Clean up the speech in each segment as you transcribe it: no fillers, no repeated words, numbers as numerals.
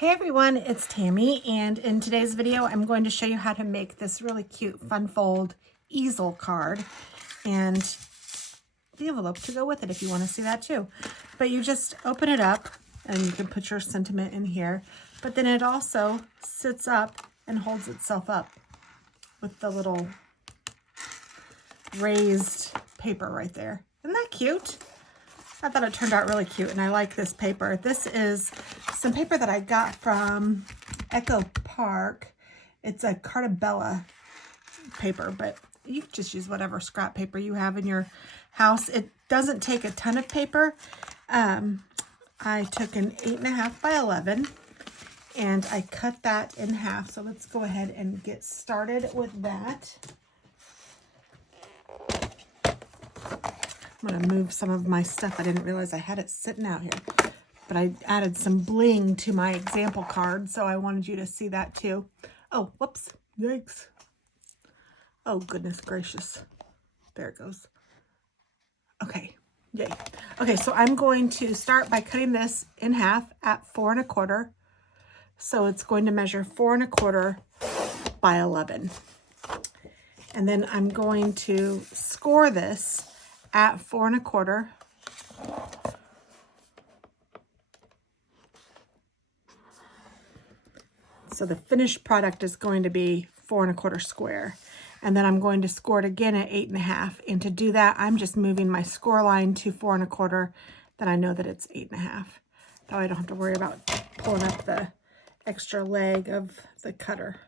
Hey everyone, it's Tammy, and in today's video I'm going to show you how to make this really cute fun fold easel card and the envelope to go with it if you want to see that too. But you just open it up and you can put your sentiment in here, but then it also sits up and holds itself up with the little raised paper right there. Isn't that cute? I thought it turned out really cute, and I like this paper. This is some paper that I got from Echo Park. It's a Cardstock paper, but you can just use whatever scrap paper you have in your house. It doesn't take a ton of paper. I took an 8.5 by 11, and I cut that in half. So let's go ahead and get started with that. I'm going to move some of my stuff. I didn't realize I had it sitting out here, but I added some bling to my example card, so I wanted you to see that too. Oh, whoops. Yikes. Oh, goodness gracious. There it goes. Okay. Yay. Okay, so I'm going to start by cutting this in half at 4 1/4. So it's going to measure 4 1/4 by 11. And then I'm going to score this at 4 1/4. So the finished product is going to be 4 1/4 square. And then I'm going to score it again at 8.5. And to do that, I'm just moving my score line to 4 1/4. Then I know that it's 8.5. That way I don't have to worry about pulling up the extra leg of the cutter.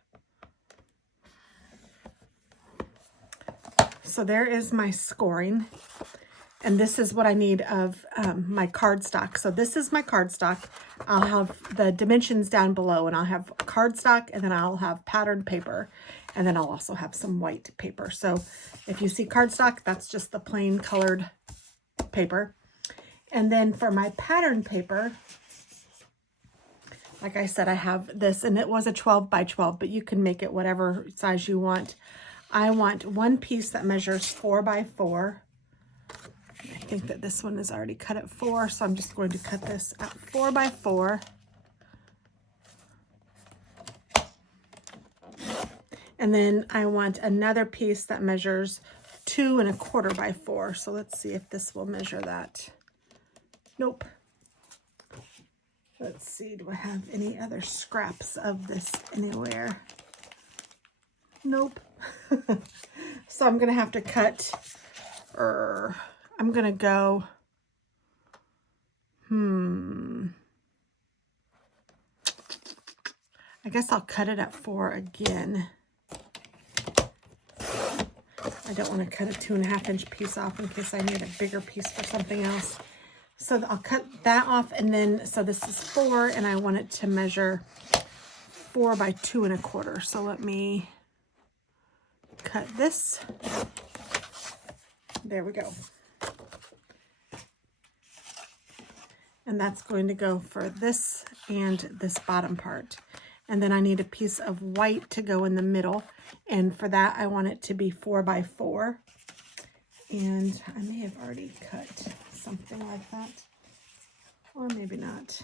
So there is my scoring. And this is what I need of my cardstock. So this is my cardstock. I'll have the dimensions down below, and I'll have cardstock, and then I'll have patterned paper, and then I'll also have some white paper. So if you see cardstock, that's just the plain colored paper. And then for my patterned paper, like I said, I have this, and it was a 12 by 12, but you can make it whatever size you want. I want one piece that measures 4 by 4. I think that this one is already cut at 4, so I'm just going to cut this at 4 by 4. And then I want another piece that measures 2 1/4 by 4. So let's see if this will measure that. Nope. Let's see, do I have any other scraps of this anywhere? Nope. So I'm gonna have to cut, I'm going to go, I guess I'll cut it at 4 again. I don't want to cut a 2.5 inch piece off in case I need a bigger piece for something else. So I'll cut that off, and then, so this is 4, and I want it to measure 4 by 2 1/4. So let me cut this. There we go. And that's going to go for this and this bottom part. And then I need a piece of white to go in the middle. And for that, I want it to be 4 by 4. And I may have already cut something like that, or maybe not.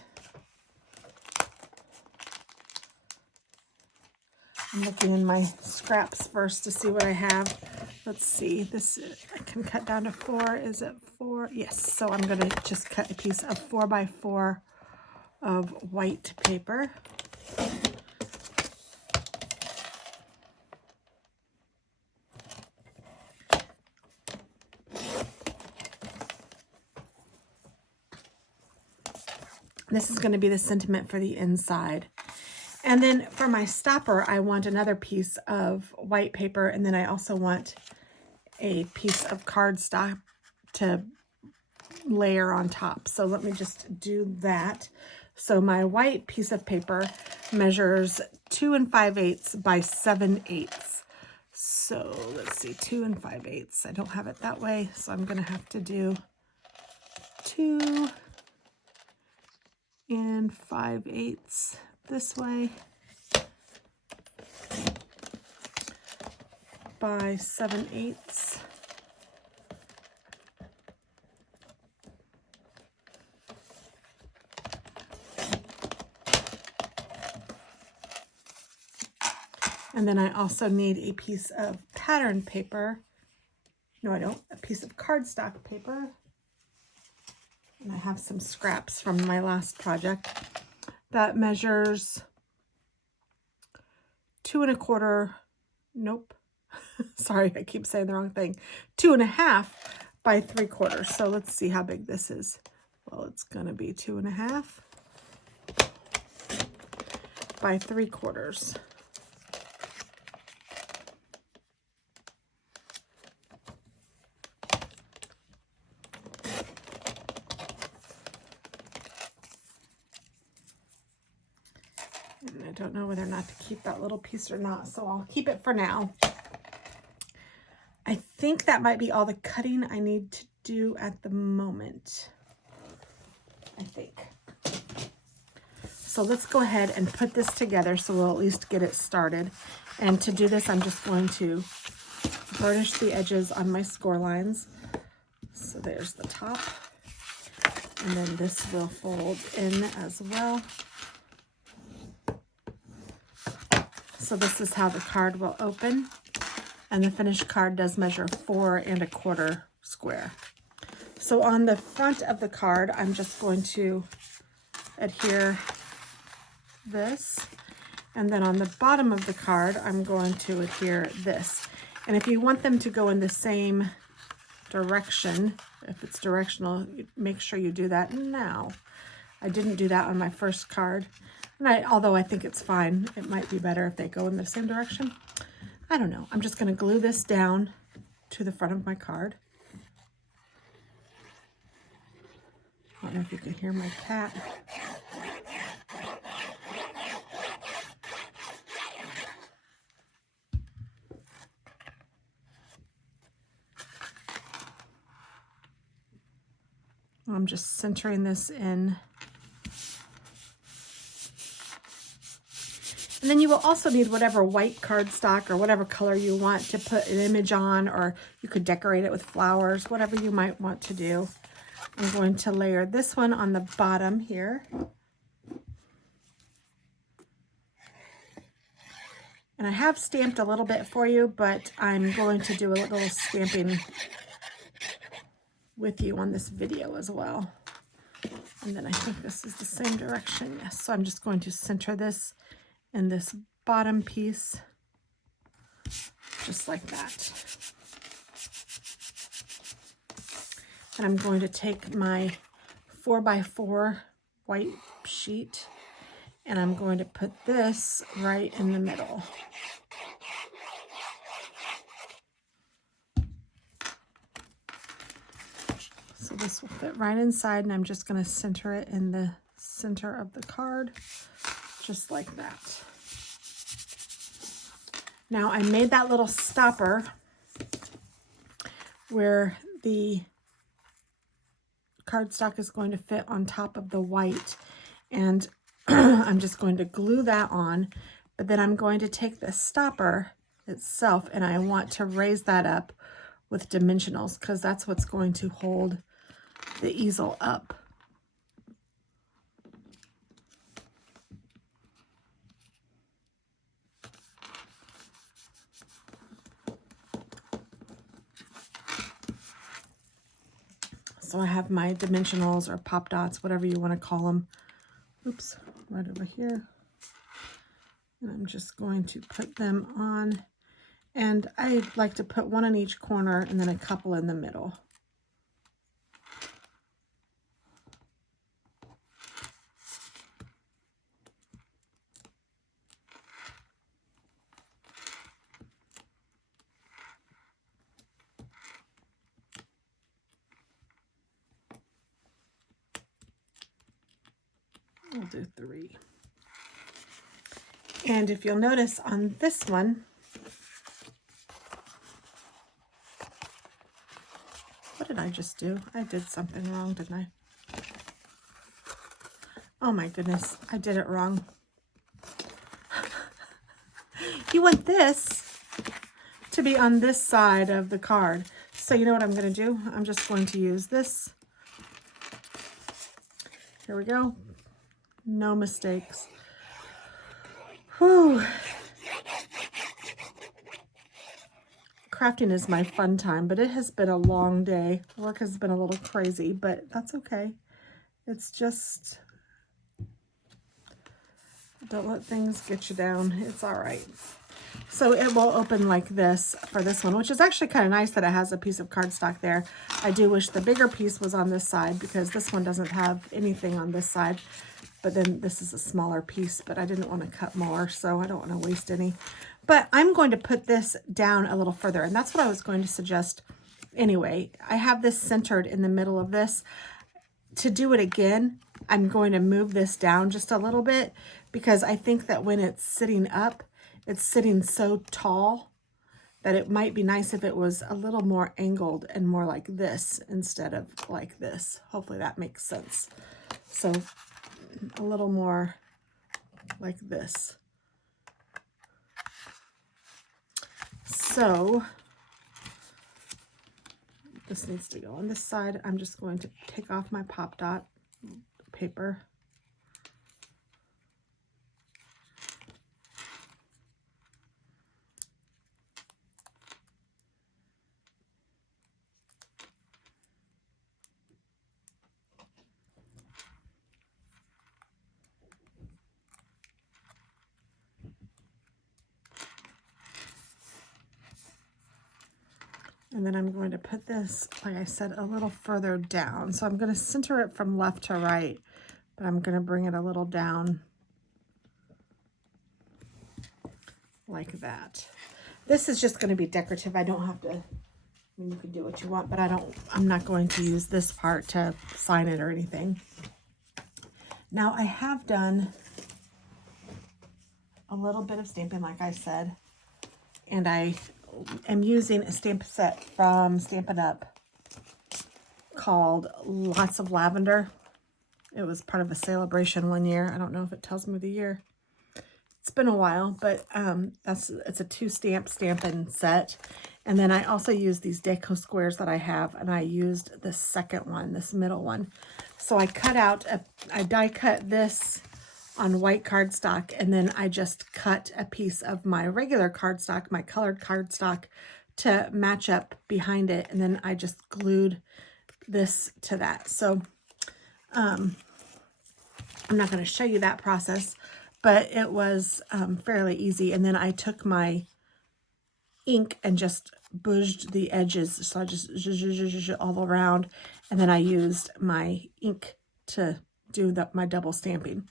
I'm looking in my scraps first to see what I have. Let's see, this I can cut down to 4. Is it 4? Yes, so I'm going to just cut a piece of 4 by 4 of white paper. This is going to be the sentiment for the inside. And then for my stopper, I want another piece of white paper, and then I also want a piece of cardstock to layer on top. So let me just do that. So my white piece of paper measures 2 5/8 by 7/8. So let's see, 2 5/8. I don't have it that way, so I'm going to have to do 2 5/8 this way by 7/8. And then I also need a piece of pattern paper. No, I don't. A piece of cardstock paper. And I have some scraps from my last project that measures 2 1/4. Nope. Sorry, I keep saying the wrong thing. 2 1/2 by 3/4. So let's see how big this is. Well, it's going to be 2 1/2 by 3/4. And I don't know whether or not to keep that little piece or not, so I'll keep it for now. I think that might be all the cutting I need to do at the moment. I think. So let's go ahead and put this together so we'll at least get it started. And to do this, I'm just going to burnish the edges on my score lines. So there's the top. And then this will fold in as well. So this is how the card will open. And the finished card does measure 4 1/4 square. So on the front of the card, I'm just going to adhere this. And then on the bottom of the card, I'm going to adhere this. And if you want them to go in the same direction, if it's directional, make sure you do that now. I didn't do that on my first card. And although I think it's fine, it might be better if they go in the same direction. I don't know. I'm just going to glue this down to the front of my card. I don't know if you can hear my cat. I'm just centering this in. And then you will also need whatever white cardstock or whatever color you want to put an image on, or you could decorate it with flowers, whatever you might want to do. I'm going to layer this one on the bottom here. And I have stamped a little bit for you, but I'm going to do a little stamping with you on this video as well. And then I think this is the same direction. Yes, so I'm just going to center this in this bottom piece, just like that. And I'm going to take my 4x4 white sheet and I'm going to put this right in the middle. So this will fit right inside, and I'm just going to center it in the center of the card, just like that. Now I made that little stopper where the cardstock is going to fit on top of the white, and I'm just going to glue that on, but then I'm going to take the stopper itself and I want to raise that up with dimensionals because that's what's going to hold the easel up. So I have my dimensionals or pop dots, whatever you want to call them. Oops, right over here. And I'm just going to put them on. And I like to put one on each corner and then a couple in the middle. We'll do 3. And if you'll notice on this one, what did I just do? I did something wrong, didn't I? Oh my goodness, I did it wrong. You want this to be on this side of the card. So you know what I'm going to do? I'm just going to use this. Here we go. No mistakes. Whew. crafting is my fun time, but it has been a long day. Work has been a little crazy, but that's okay. It's just, don't let things get you down. It's all right. So it will open like this for this one, which is actually kind of nice that it has a piece of cardstock there. I do wish the bigger piece was on this side because this one doesn't have anything on this side. But then this is a smaller piece, but I didn't want to cut more, so I don't want to waste any. But I'm going to put this down a little further, and that's what I was going to suggest anyway. I have this centered in the middle of this. To do it again, I'm going to move this down just a little bit because I think that when it's sitting up, it's sitting so tall that it might be nice if it was a little more angled and more like this instead of like this. Hopefully that makes sense. So a little more like this. So this needs to go on this side. I'm just going to take off my pop dot paper. And then I'm going to put this, like I said, a little further down. So I'm going to center it from left to right, but I'm going to bring it a little down like that. This is just going to be decorative. I don't have to, I mean, you can do what you want, but I'm not going to use this part to sign it or anything. Now I have done a little bit of stamping, like I said, and I am using a stamp set from Stampin' Up called Lots of Lavender. It was part of a celebration one year. I don't know if it tells me the year. It's been a while, but it's a 2-stamp stamping set. And then I also used these deco squares that I have, and I used the second one, this middle one. So I cut out, I die cut this on white cardstock, and then I just cut a piece of my regular cardstock, my colored cardstock, to match up behind it, and then I just glued this to that. So I'm not going to show you that process, but it was fairly easy. And then I took my ink and just bouged the edges, so I just all around, and then I used my ink to do my double stamping.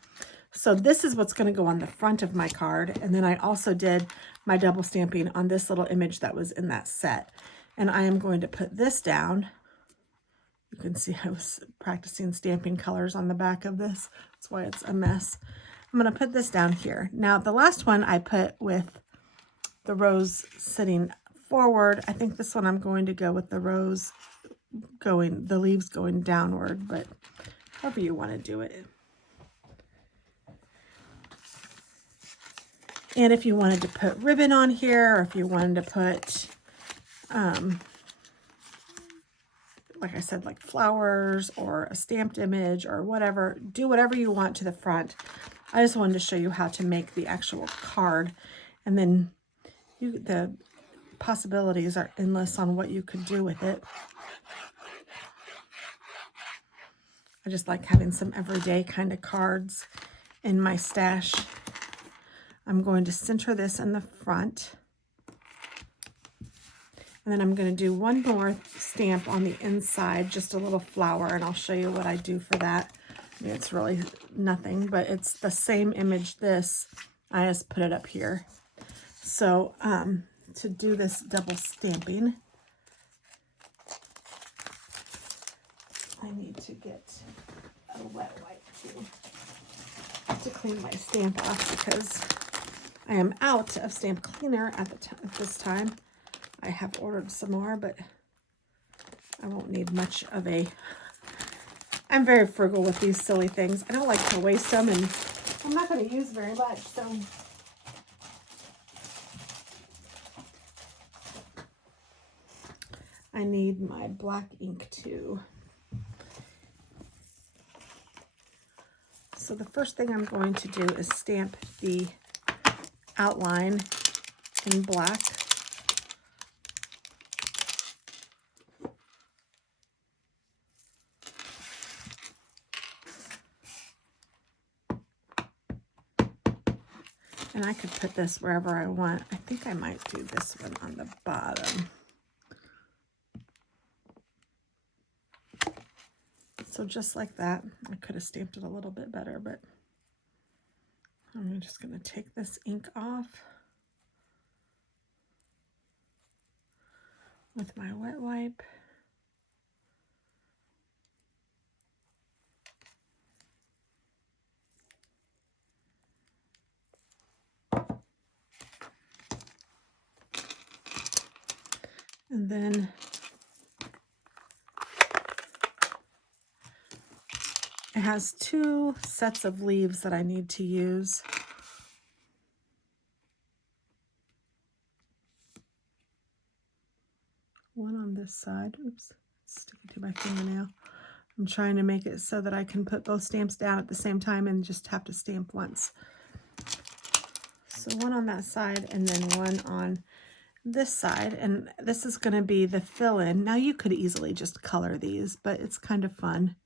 So this is what's going to go on the front of my card. And then I also did my double stamping on this little image that was in that set. And I am going to put this down. You can see I was practicing stamping colors on the back of this. That's why it's a mess. I'm going to put this down here. Now, the last one I put with the rose sitting forward. I think this one I'm going to go with the rose going, the leaves going downward, but however you want to do it. And if you wanted to put ribbon on here, or if you wanted to put, like I said, like flowers or a stamped image or whatever, do whatever you want to the front. I just wanted to show you how to make the actual card. And then the possibilities are endless on what you could do with it. I just like having some everyday kind of cards in my stash. I'm going to center this in the front. And then I'm going to do one more stamp on the inside, just a little flower, and I'll show you what I do for that. I mean, it's really nothing, but it's the same image this. I just put it up here. So to do this double stamping, I need to get a wet wipe to clean my stamp off, because I am out of stamp cleaner at this time. I have ordered some more, but I won't need much of a... I'm very frugal with these silly things. I don't like to waste them, and I'm not going to use very much, so... I need my black ink too. So the first thing I'm going to do is stamp the outline in black. And I could put this wherever I want. I think I might do this one on the bottom. So just like that. I could have stamped it a little bit better, but I'm just going to take this ink off with my wet wipe. And then it has 2 sets of leaves that I need to use. One on this side. Oops, it's sticking to my fingernail. I'm trying to make it so that I can put both stamps down at the same time and just have to stamp once. So one on that side and then one on this side, and this is going to be the fill-in. Now you could easily just color these, but it's kind of fun.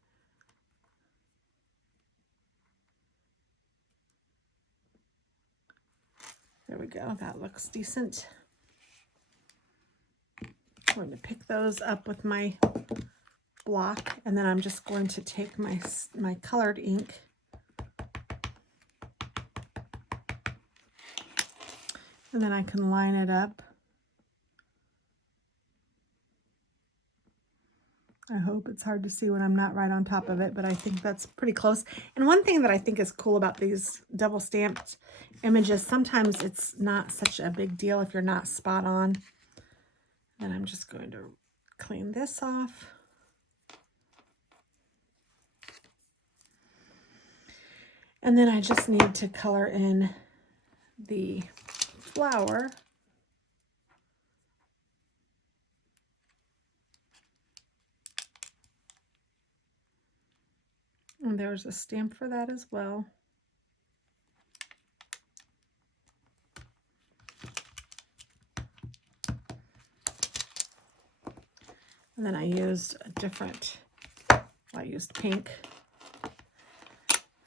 There we go, that looks decent. I'm going to pick those up with my block, and then I'm just going to take my colored ink and then I can line it up. I hope it's hard to see when I'm not right on top of it, but I think that's pretty close. And one thing that I think is cool about these double stamped images, sometimes it's not such a big deal if you're not spot on. And I'm just going to clean this off. And then I just need to color in the flower. And there's a stamp for that as well. And then I used a different, I used pink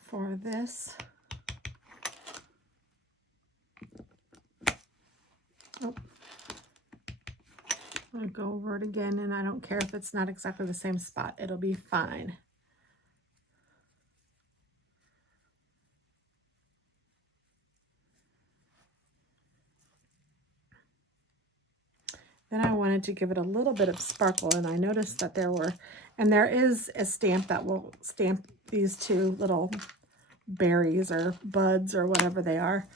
for this. Oh, I'll go over it again, and I don't care if it's not exactly the same spot. It'll be fine. Then I wanted to give it a little bit of sparkle, and I noticed that there is a stamp that will stamp these 2 little berries or buds or whatever they are,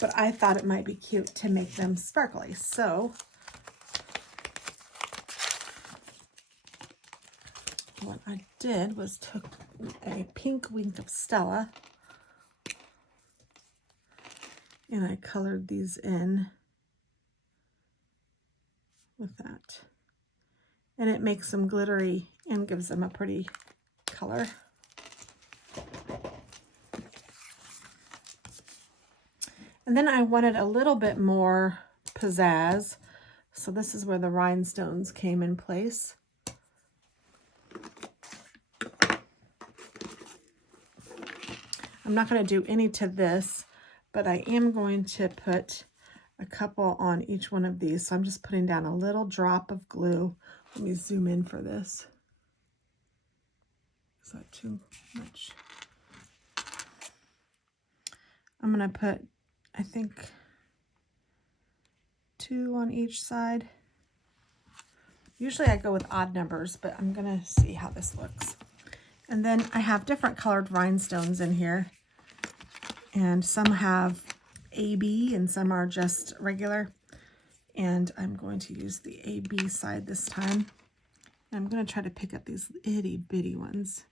but I thought it might be cute to make them sparkly. So what I did was took a pink Wink of Stella and I colored these in with that, and it makes them glittery and gives them a pretty color. And then I wanted a little bit more pizzazz, so this is where the rhinestones came in place. I'm not going to do any to this, but I am going to put a couple on each one of these. So I'm just putting down a little drop of glue. Let me zoom in for this. Is that too much? I'm going to put, I think, 2 on each side. Usually I go with odd numbers, but I'm going to see how this looks. And then I have different colored rhinestones in here. And some have AB and some are just regular. And I'm going to use the AB side this time. And I'm going to try to pick up these itty bitty ones.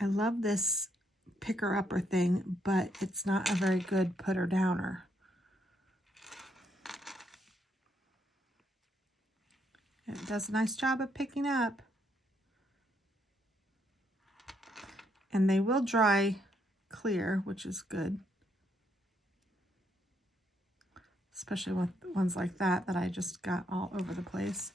I love this picker upper thing, but it's not a very good putter downer. It does a nice job of picking up. And they will dry clear, which is good. Especially with ones like that I just got all over the place.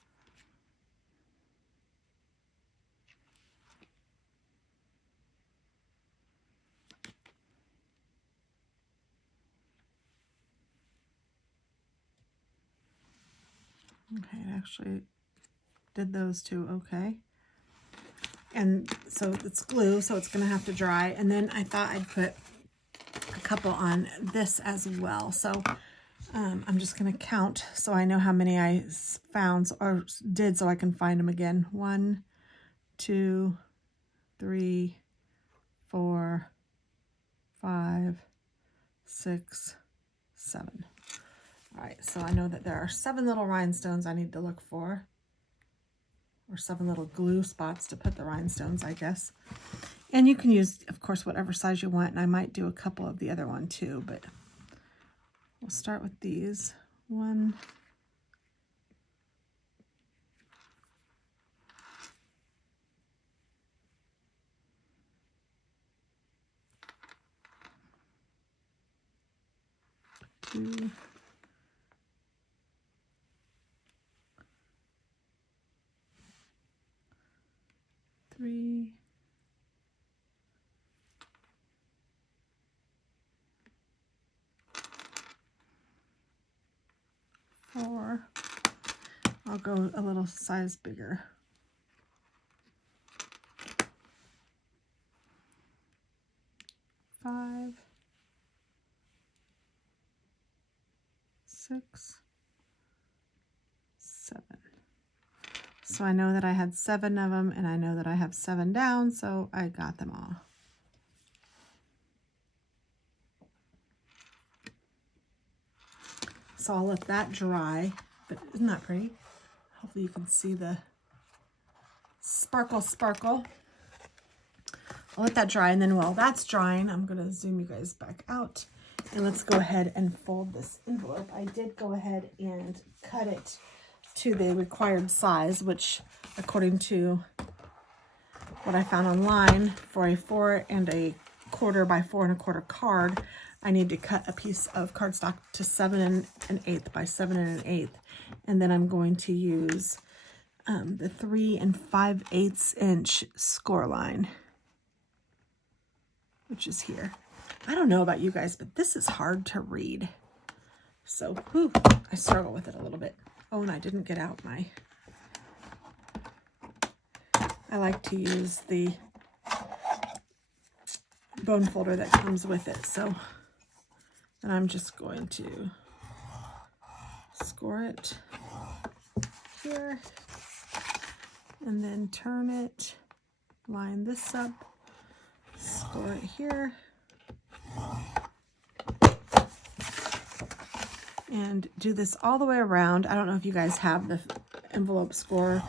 Okay, it actually did those two okay. And so it's glue, so it's gonna have to dry. And then I thought I'd put a couple on this as well. So I'm just gonna count so I know how many I found or did so I can find them again. 1, 2, 3, 4, 5, 6, 7. All right, so I know that there are 7 little rhinestones I need to look for, or 7 little glue spots to put the rhinestones, I guess. And you can use, of course, whatever size you want, and I might do a couple of the other one too, but we'll start with these. 1, 2, 3, 4. I'll go a little size bigger. 5, 6, 7. So I know that I had 7 of them, and I know that I have 7 down, so I got them all. So I'll let that dry, but isn't that pretty? Hopefully you can see the sparkle. I'll let that dry, and then while that's drying, I'm gonna zoom you guys back out, and let's go ahead and fold this envelope. I did go ahead and cut it to the required size, which according to what I found online, for a 4 1/4 by 4 1/4 card, I need to cut a piece of cardstock to 7 1/8 by 7 1/8, and then I'm going to use the 3 5/8 inch score line, which is here. I don't know about you guys, but this is hard to read, so I struggle with it a little bit. Oh, and I didn't get out my, I like to use the bone folder that comes with it. So, and I'm just going to score it here, and then turn it, line this up, score it here, and do this all the way around. I don't know if you guys have the envelope score.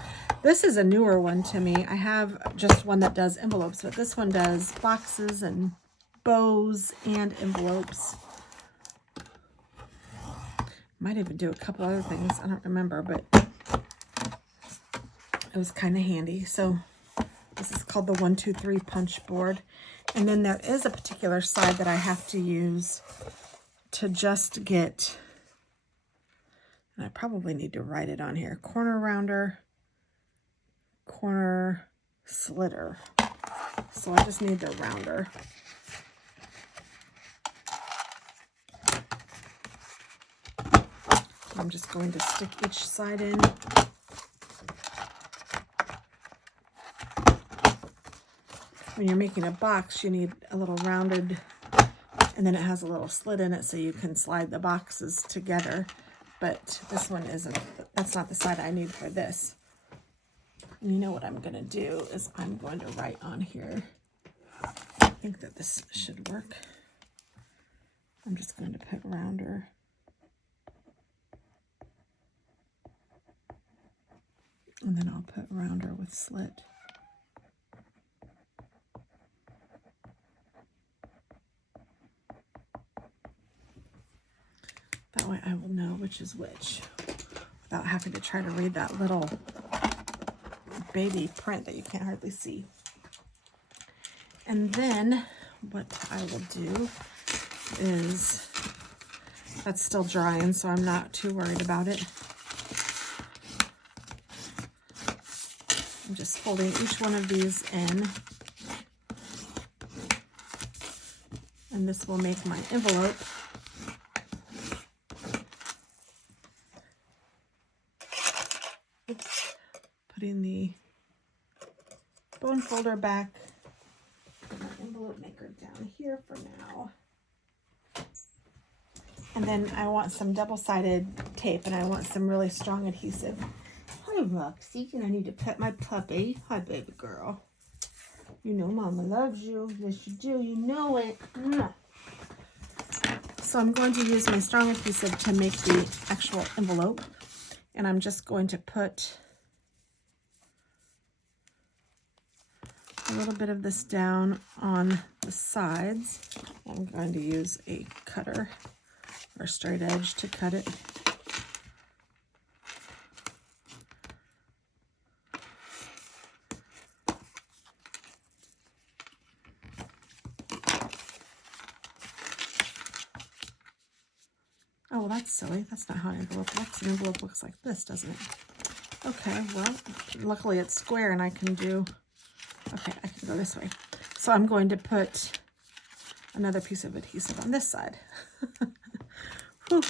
This is a newer one to me. I have just one that does envelopes, but this one does boxes and bows and envelopes. Might even do a couple other things. I don't remember, but it was kind of handy. So this is called the 1, 2, 3 punch board. And then there is a particular side that I have to use to just get, and I probably need to write it on here, corner rounder, corner slitter. So I just need the rounder. I'm just going to stick each side in. When you're making a box, you need a little rounded, and then it has a little slit in it so you can slide the boxes together. But this one isn't, that's not the side I need for this. And you know what I'm gonna do is I'm going to write on here, I think that this should work. I'm just going to put rounder. And then I'll put rounder with slit. That way I will know which is which without having to try to read that little baby print that you can't hardly see. And then what I will do is, that's still drying, so I'm not too worried about it. I'm just folding each one of these in, and this will make my envelope. putting the bone folder back and my envelope maker down here for now. And then I want some double-sided tape, and I want some really strong adhesive. Hi, Roxy. And I need to pet my puppy. Hi, baby girl. You know Mama loves you. Yes, you do. You know it. Mwah. So I'm going to use my strong adhesive to make the actual envelope. And I'm just going to put a little bit of this down on the sides. I'm going to use a cutter or straight edge to cut it. Oh, well, that's silly. That's not how an envelope looks. An envelope looks like this, doesn't it? Okay, well, luckily it's square and I can do, okay, I can go this way. So I'm going to put another piece of adhesive on this side. Whew.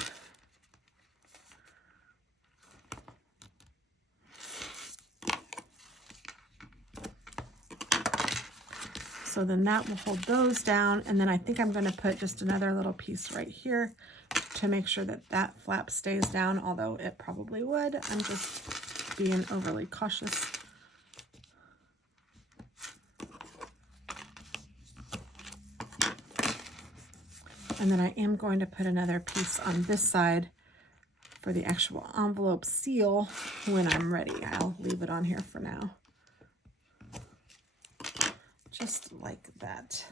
So then that will hold those down, and then I think I'm going to put just another little piece right here to make sure that that flap stays down, although it probably would. I'm just being overly cautious. And then I am going to put another piece on this side for the actual envelope seal when I'm ready. I'll leave it on here for now. Just like that.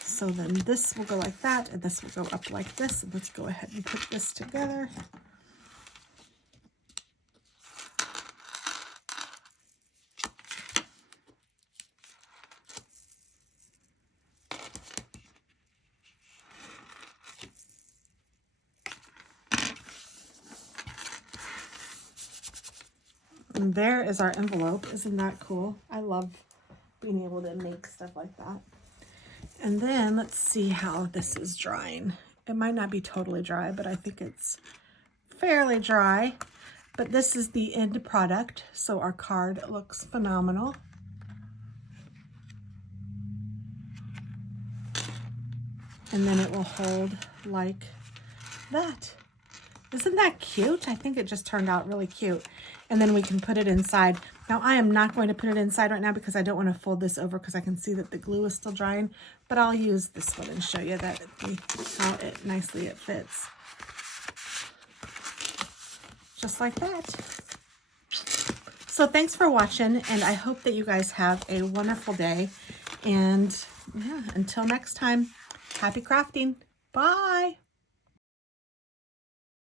So then this will go like that, and this will go up like this. And let's go ahead and put this together. And there is our envelope. Isn't that cool? I love being able to make stuff like that. And then let's see how this is drying. It might not be totally dry, but I think it's fairly dry. But this is the end product, so our card looks phenomenal. And then it will hold like that. Isn't that cute? I think it just turned out really cute. And then we can put it inside. Now I am not going to put it inside right now because I don't want to fold this over because I can see that the glue is still drying, but I'll use this one and show you that how nicely it fits. Just like that. So thanks for watching, and I hope that you guys have a wonderful day. And yeah, until next time, happy crafting. Bye.